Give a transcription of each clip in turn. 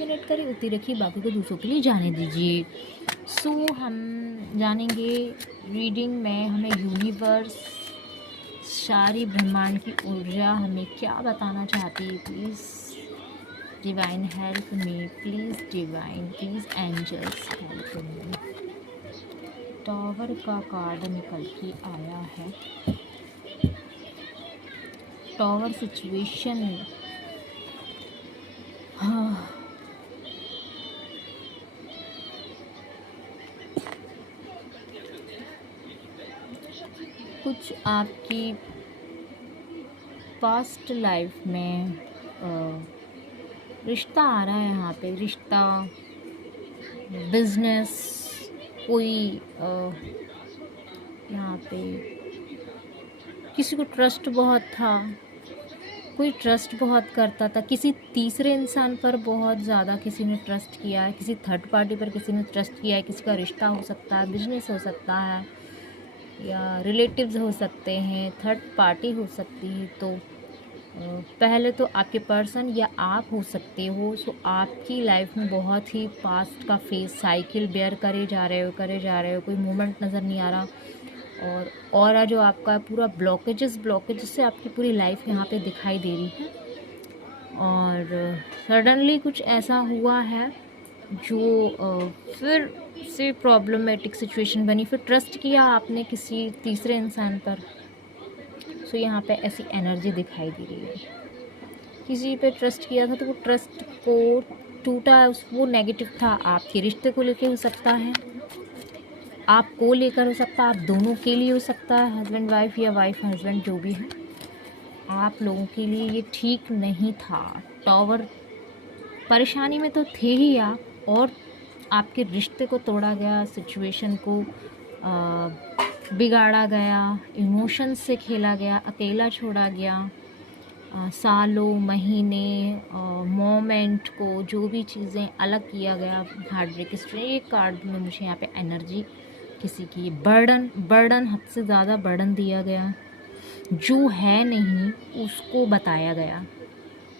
Resonate करे उतनी रखिए, बाकी को दूसरों के लिए जाने दीजिए। सो हम जानेंगे रीडिंग में हमें यूनिवर्स, सारी ब्रह्मांड की ऊर्जा हमें क्या बताना चाहती है। Please divine help me, please divine, please angels help me. Tower का कार्ड निकल के आया है। टावर सिचुएशन, हाँ, कुछ आपकी पास्ट लाइफ में रिश्ता आ रहा है यहाँ पे, रिश्ता, बिजनेस, कोई यहाँ पे किसी को ट्रस्ट बहुत था, कोई ट्रस्ट बहुत करता था, किसी तीसरे इंसान पर बहुत ज़्यादा किसी ने ट्रस्ट किया है, किसी थर्ड पार्टी पर किसी ने ट्रस्ट किया है, किसी का रिश्ता हो सकता है, बिजनेस हो सकता है, या रिलेटिव्स हो सकते हैं, थर्ड पार्टी हो सकती है। तो पहले तो आपके पर्सन या आप हो सकते हो। सो आपकी लाइफ में बहुत ही पास्ट का फेस साइकिल बेयर करे जा रहे हो, कोई मूवमेंट नज़र नहीं आ रहा, और जो आपका पूरा ब्लॉकेजेस से आपकी पूरी लाइफ यहाँ पे दिखाई दे रही है। और सडनली कुछ ऐसा हुआ है जो फिर से प्रॉब्लमेटिक सिचुएशन बनी, फिर ट्रस्ट किया आपने किसी तीसरे इंसान पर। सो यहाँ पे ऐसी एनर्जी दिखाई दे रही है, किसी पे ट्रस्ट किया था तो वो ट्रस्ट को टूटा, वो नेगेटिव था, आपके रिश्ते को लेके हो सकता है, आपको लेकर हो सकता है, आप दोनों के लिए हो सकता है, हस्बैंड वाइफ या वाइफ हस्बैंड, जो भी है, आप लोगों के लिए ये ठीक नहीं था। टावर परेशानी में तो थे ही आप, और आपके रिश्ते को तोड़ा गया, सिचुएशन को बिगाड़ा गया, इमोशंस से खेला गया, अकेला छोड़ा गया, सालों महीने मोमेंट को, जो भी चीज़ें अलग किया गया, हार्ट ब्रेक हिस्ट्री। ये कार्ड में मुझे यहाँ पे एनर्जी किसी की बर्डन हद से ज़्यादा बर्डन दिया गया, जो है नहीं उसको बताया गया,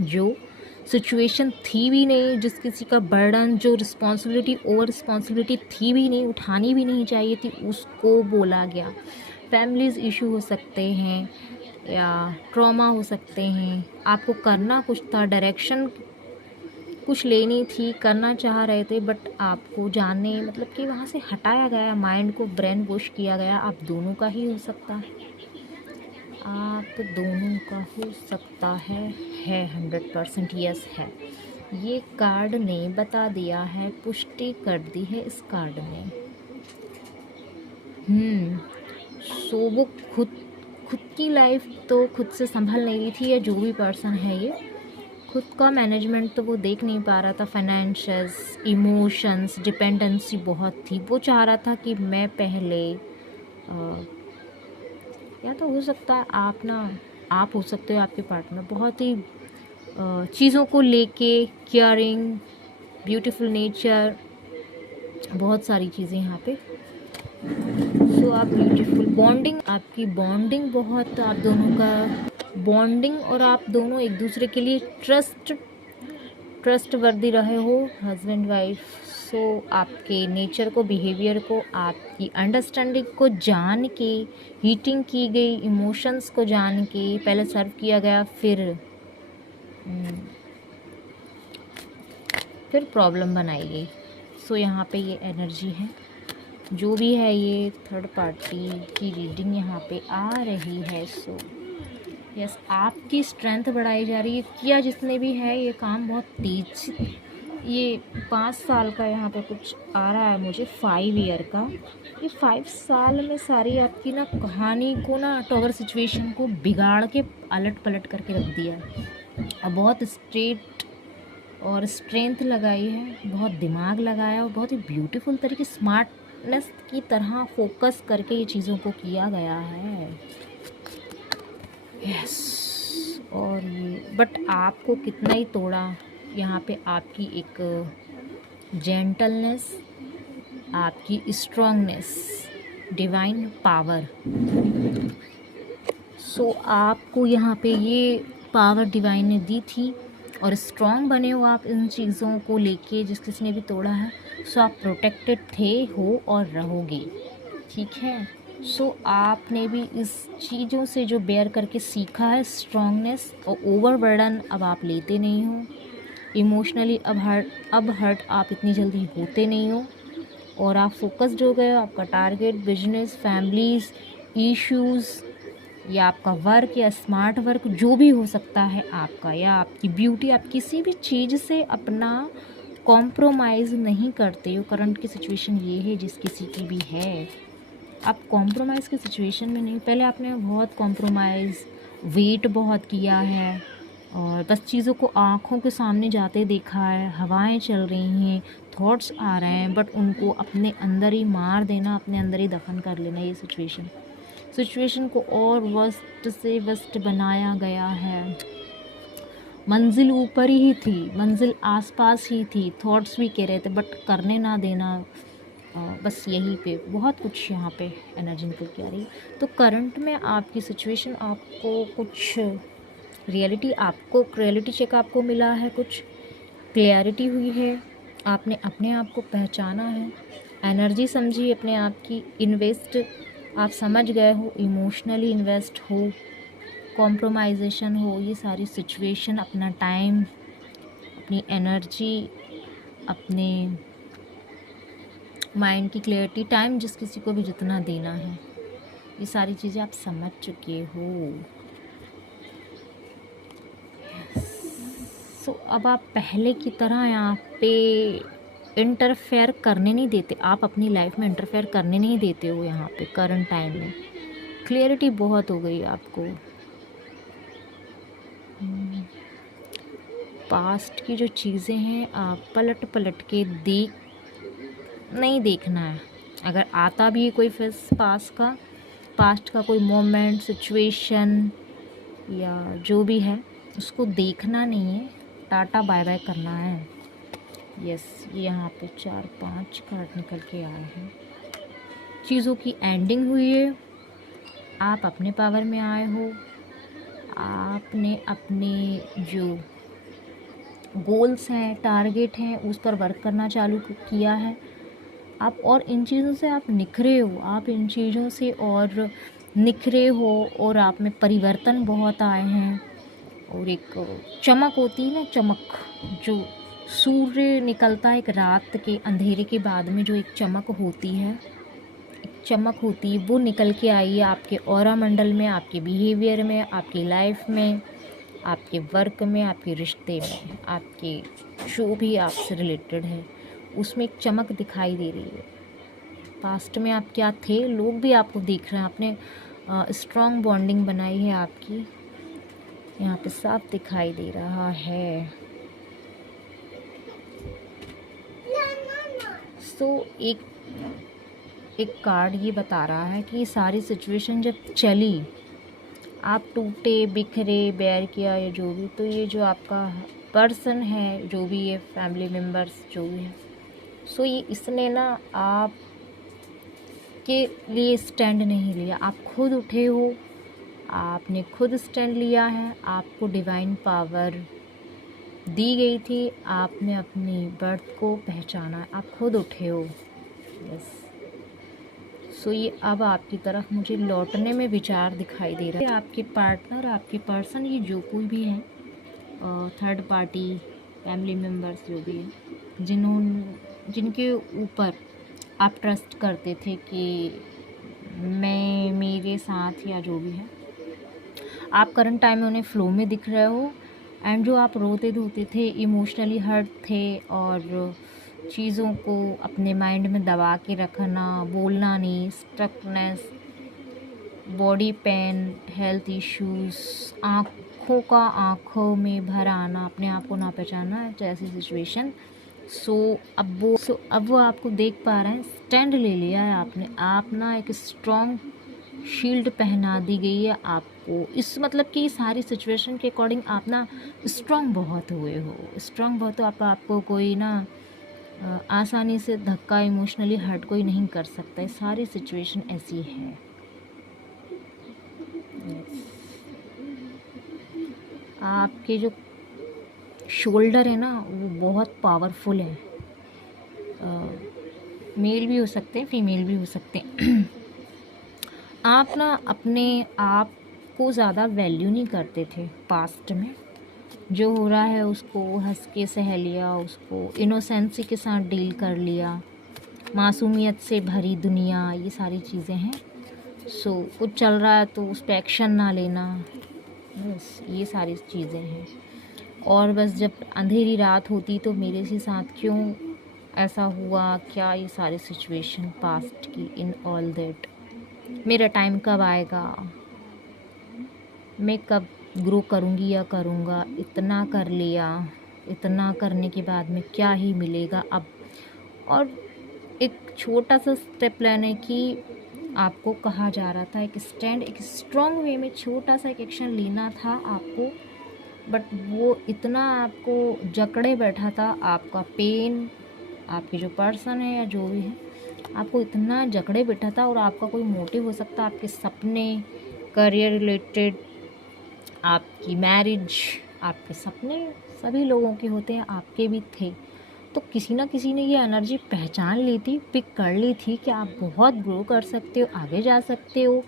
जो सिचुएशन थी भी नहीं, जिस किसी का बर्डन, जो रिस्पॉन्सिबिलिटी ओवर रिस्पॉन्सिबिलिटी थी भी नहीं, उठानी भी नहीं चाहिए थी, उसको बोला गया। फैमिलीज़ इशू हो सकते हैं या ट्रॉमा हो सकते हैं, आपको करना कुछ था, डायरेक्शन कुछ लेनी थी, करना चाह रहे थे, बट आपको जाने मतलब कि वहाँ से हटाया गया, माइंड को ब्रेन वॉश किया गया। आप दोनों का ही हो सकता है, आप दोनों का हो सकता है 100% यस है। ये कार्ड ने बता दिया है, पुष्टि कर दी है इस कार्ड ने। सो वो खुद की लाइफ तो खुद से संभल नहीं रही थी, या जो भी पर्सन है ये खुद का मैनेजमेंट तो वो देख नहीं पा रहा था, फाइनेंशियल्स, इमोशंस, डिपेंडेंसी बहुत थी। वो चाह रहा था कि मैं पहले या तो हो सकता है आप हो सकते हो, आपके पार्टनर बहुत ही चीज़ों को लेके केयरिंग, ब्यूटीफुल नेचर, बहुत सारी चीज़ें यहाँ पे। सो आप ब्यूटीफुल बॉन्डिंग, आपकी बॉन्डिंग बहुत, आप दोनों का बॉन्डिंग, और आप दोनों एक दूसरे के लिए ट्रस्ट वर्दी रहे हो, हस्बैंड वाइफ। सो आपके नेचर को, बिहेवियर को, आपकी अंडरस्टैंडिंग को जान के, हीटिंग की गई इमोशंस को जान के, पहले सर्व किया गया, फिर प्रॉब्लम बनाई गई। सो यहाँ पे ये एनर्जी है, जो भी है ये थर्ड पार्टी की रीडिंग यहाँ पे आ रही है। सो यस, आपकी स्ट्रेंथ बढ़ाई जा रही है, किया जिसने भी है ये काम बहुत तेज। ये 5 साल का यहाँ पे कुछ आ रहा है मुझे, 5 ईयर का। ये 5 साल में सारी आपकी ना कहानी को, ना टॉवर सिचुएशन को बिगाड़ के अलट पलट करके रख दिया है, और बहुत स्ट्रेट और स्ट्रेंथ लगाई है, बहुत दिमाग लगाया, और बहुत ही ब्यूटीफुल तरीके, स्मार्टनेस की तरह फोकस करके ये चीज़ों को किया गया है। यस, और ये बट आपको कितना ही तोड़ा, यहाँ पे आपकी एक जेंटलनेस, आपकी स्ट्रॉन्गनेस, डिवाइन पावर। सो आपको यहाँ पे ये पावर डिवाइन ने दी थी, और स्ट्रॉन्ग बने हो आप इन चीज़ों को लेके, जिस किसी ने भी तोड़ा है, सो आप प्रोटेक्टेड थे, हो और रहोगे, ठीक है। सो आपने भी इस चीज़ों से जो बेयर करके सीखा है स्ट्रॉन्गनेस, और ओवरबर्डन अब आप लेते नहीं हो इमोशनली, अब हर्ट आप इतनी जल्दी होते नहीं हो, और आप फोकस्ड हो गए हो। आपका टारगेट, बिजनेस, फैमिलीज़, इश्यूज़, या आपका वर्क या स्मार्ट वर्क जो भी हो सकता है आपका, या आपकी ब्यूटी, आप किसी भी चीज़ से अपना कॉम्प्रोमाइज़ नहीं करते हो। करंट की सिचुएशन ये है, जिस किसी की भी है, आप कॉम्प्रोमाइज़ की सिचुएशन में नहीं। पहले आपने बहुत कॉम्प्रोमाइज़, वेट बहुत किया है, और बस चीज़ों को आँखों के सामने जाते देखा है, हवाएं चल रही हैं, थॉट्स आ रहे हैं, बट उनको अपने अंदर ही मार देना, अपने अंदर ही दफन कर लेना। ये सिचुएशन को और वर्स्ट से वर्स्ट बनाया गया है। मंजिल ऊपर ही थी, मंजिल आसपास ही थी, थॉट्स भी कह रहे थे, बट करने ना देना। बस यहीं पे बहुत कुछ यहाँ पे एनर्जी निकल के आ रही है। तो करंट में आपकी सिचुएशन, आपको कुछ रियलिटी चेक आपको मिला है, कुछ क्लैरिटी हुई है, आपने अपने आप को पहचाना है, एनर्जी समझी अपने आप की, इन्वेस्ट आप समझ गए हो, इमोशनली इन्वेस्ट हो, कॉम्प्रोमाइजेशन हो, ये सारी सिचुएशन, अपना टाइम, अपनी एनर्जी, अपने माइंड की क्लैरिटी, टाइम जिस किसी को भी जितना देना है, ये सारी चीज़ें आप समझ चुके हो। सो अब आप पहले की तरह यहाँ पे इंटरफेयर करने नहीं देते, आप अपनी लाइफ में इंटरफेयर करने नहीं देते हो। यहाँ पे करंट टाइम में क्लियरिटी बहुत हो गई आपको। पास्ट की जो चीज़ें हैं आप पलट पलट के नहीं देखना है। अगर आता भी है कोई पास्ट का कोई मोमेंट, सिचुएशन या जो भी है, उसको देखना नहीं है, टाटा बाय बाय करना है। यस, यहाँ पे 4-5 कार्ड निकल के आए हैं। चीज़ों की एंडिंग हुई है, आप अपने पावर में आए हो, आपने अपने जो गोल्स हैं, टारगेट हैं, उस पर वर्क करना चालू किया है आप, और इन चीज़ों से आप निखरे हो, आप इन चीज़ों से और निखरे हो, और आप में परिवर्तन बहुत आए हैं। और एक चमक होती है ना, चमक, जो सूर्य निकलता है एक रात के अंधेरे के बाद में, जो एक चमक होती है, वो निकल के आई है आपके ऑरा मंडल में, आपके बिहेवियर में, आपकी लाइफ में, आपके वर्क में, आपके रिश्ते में, आपके जो भी आपसे रिलेटेड है, उसमें एक चमक दिखाई दे रही है। पास्ट में आप क्या थे, लोग भी आपको देख रहे हैं, आपने स्ट्रॉन्ग बॉन्डिंग बनाई है आपकी, यहाँ पे साफ दिखाई दे रहा है। सो एक कार्ड ये बता रहा है कि सारी सिचुएशन जब चली, आप टूटे, बिखरे, बेयर किया या जो भी, तो ये जो आपका पर्सन है, जो भी है, फैमिली मेम्बर्स जो भी है, सो ये इसने ना आप के लिए स्टैंड नहीं लिया, आप खुद उठे हो, आपने खुद स्टैंड लिया है, आपको डिवाइन पावर दी गई थी, आपने अपनी बर्थ को पहचाना, आप खुद उठे हो। यस, सो ये अब आपकी तरफ मुझे लौटने में विचार दिखाई दे रहा है। आपके पार्टनर, आपके पर्सन, ये जो कोई भी है, थर्ड पार्टी, फैमिली मेम्बर्स जो भी है, जिनके ऊपर आप ट्रस्ट करते थे कि मेरे साथ या जो भी है, आप करंट टाइम में उन्हें फ्लो में दिख रहे हो, एंड जो आप रोते धोते थे, इमोशनली हर्ट थे, और चीज़ों को अपने माइंड में दबा के रखना, बोलना नहीं, स्ट्रकनेस, बॉडी पेन, हेल्थ इश्यूज़, आँखों में भर आना, अपने आप को ना पहचाना, ऐसी सिचुएशन। सो अब वो आपको देख पा रहे हैं, स्टैंड ले लिया है आपने, आप ना एक स्ट्रॉन्ग शील्ड पहना दी गई है आपको। इस मतलब कि सारी सिचुएशन के अकॉर्डिंग आप ना स्ट्रॉन्ग बहुत हुए हो, आपको कोई ना आसानी से धक्का, इमोशनली हर्ट कोई नहीं कर सकता है। सारी सिचुएशन ऐसी है। आपके जो शोल्डर है ना वो बहुत पावरफुल है। मेल भी हो सकते हैं, फीमेल भी हो सकते हैं। आप ना अपने आप को ज़्यादा वैल्यू नहीं करते थे पास्ट में। जो हो रहा है उसको हंस के सह लिया, उसको इनोसेंसी के साथ डील कर लिया, मासूमियत से भरी दुनिया, ये सारी चीज़ें हैं। सो कुछ चल रहा है तो उस पर एक्शन ना लेना, बस ये सारी चीज़ें हैं। और बस जब अंधेरी रात होती तो मेरे से साथ क्यों ऐसा हुआ, क्या ये सारी सिचुएशन पास्ट की, इन ऑल दैट, मेरा टाइम कब आएगा, मैं कब ग्रो करूँगी या करूँगा, इतना कर लिया, इतना करने के बाद में क्या ही मिलेगा अब। और एक छोटा सा स्टेप लेने की आपको कहा जा रहा था, एक स्टैंड, एक स्ट्रॉन्ग वे में छोटा सा एक एक्शन लेना था आपको, बट वो इतना आपको जकड़े बैठा था, आपका पेन, आपके जो पर्सन है या जो भी है, आपको इतना जकड़े बैठा था। और आपका कोई मोटिव हो सकता है, आपके सपने, करियर रिलेटेड, आपकी मैरिज, आपके सपने सभी लोगों के होते हैं, आपके भी थे। तो किसी ना किसी ने ये एनर्जी पहचान ली थी, पिक कर ली थी कि आप बहुत ग्रो कर सकते हो, आगे जा सकते हो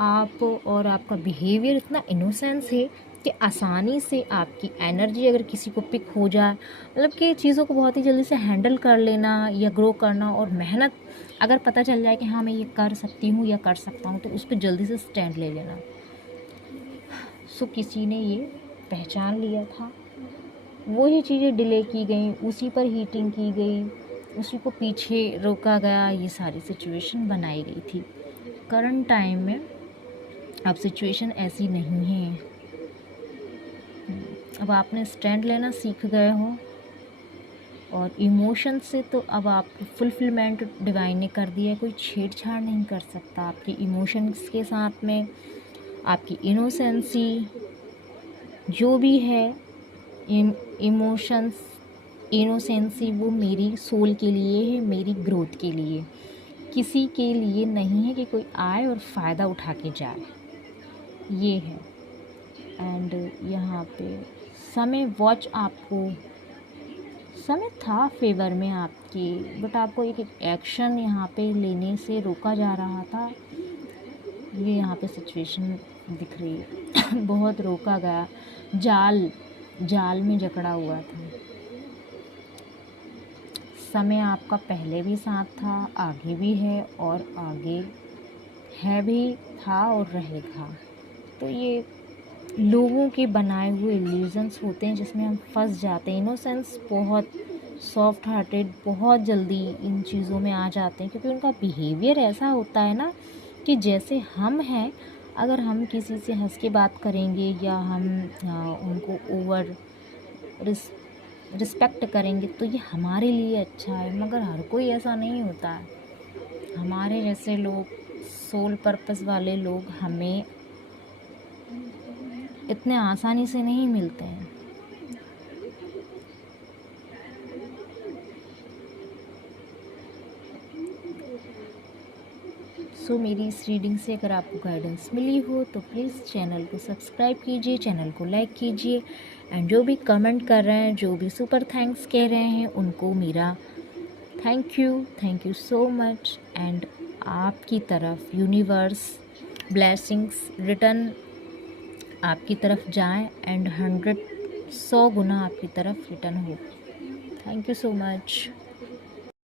आप। और आपका बिहेवियर इतना इनोसेंस है कि आसानी से आपकी एनर्जी अगर किसी को पिक हो जाए, मतलब कि चीज़ों को बहुत ही जल्दी से हैंडल कर लेना या ग्रो करना, और मेहनत अगर पता चल जाए कि हाँ मैं ये कर सकती हूँ या कर सकता हूँ, तो उस पर जल्दी से स्टैंड ले लेना। सो किसी ने ये पहचान लिया था, वही चीज़ें डिले की गई, उसी पर हीटिंग की गई, उसी को पीछे रोका गया, ये सारी सिचुएशन बनाई गई थी। करंट टाइम में अब सिचुएशन ऐसी नहीं है। अब आपने स्टैंड लेना सीख गए हो, और इमोशन से तो अब आप फुलफिलमेंट डिवाइन ने कर दिया है। कोई छेड़छाड़ नहीं कर सकता आपके इमोशंस के साथ में। आपकी इनोसेंसी जो भी है, इमोशंस, इनोसेंसी, वो मेरी सोल के लिए है, मेरी ग्रोथ के लिए, किसी के लिए नहीं है कि कोई आए और फ़ायदा उठा के जाए, ये है। एंड यहाँ पे समय वॉच, आपको समय था फेवर में आपके, बट आपको एक एक्शन यहाँ पे लेने से रोका जा रहा था। ये यहाँ पे सिचुएशन दिख रही है। बहुत रोका गया, जाल में जकड़ा हुआ था। समय आपका पहले भी साथ था, आगे भी है, और आगे है भी, था और रहेगा। तो ये लोगों के बनाए हुए इल्यूजन्स होते हैं जिसमें हम फंस जाते हैं। इनोसेंस बहुत सॉफ्ट हार्टेड बहुत जल्दी इन चीज़ों में आ जाते हैं, क्योंकि उनका बिहेवियर ऐसा होता है ना कि जैसे हम हैं, अगर हम किसी से हंस के बात करेंगे या हम उनको ओवर रिस्पेक्ट करेंगे तो ये हमारे लिए अच्छा है। मगर हर कोई ऐसा नहीं होता है। हमारे जैसे लोग, सोल पर्पस वाले लोग, हमें इतने आसानी से नहीं मिलते हैं। सो मेरी इस रीडिंग से अगर आपको गाइडेंस मिली हो तो प्लीज़ चैनल को सब्सक्राइब कीजिए, चैनल को लाइक कीजिए, एंड जो भी कमेंट कर रहे हैं, जो भी सुपर थैंक्स कह रहे हैं, उनको मेरा thank you so much. And आपकी तरफ यूनिवर्स ब्लेसिंग्स रिटर्न आपकी तरफ जाएं, एंड 100 गुना आपकी तरफ रिटर्न हो। Thank you so much.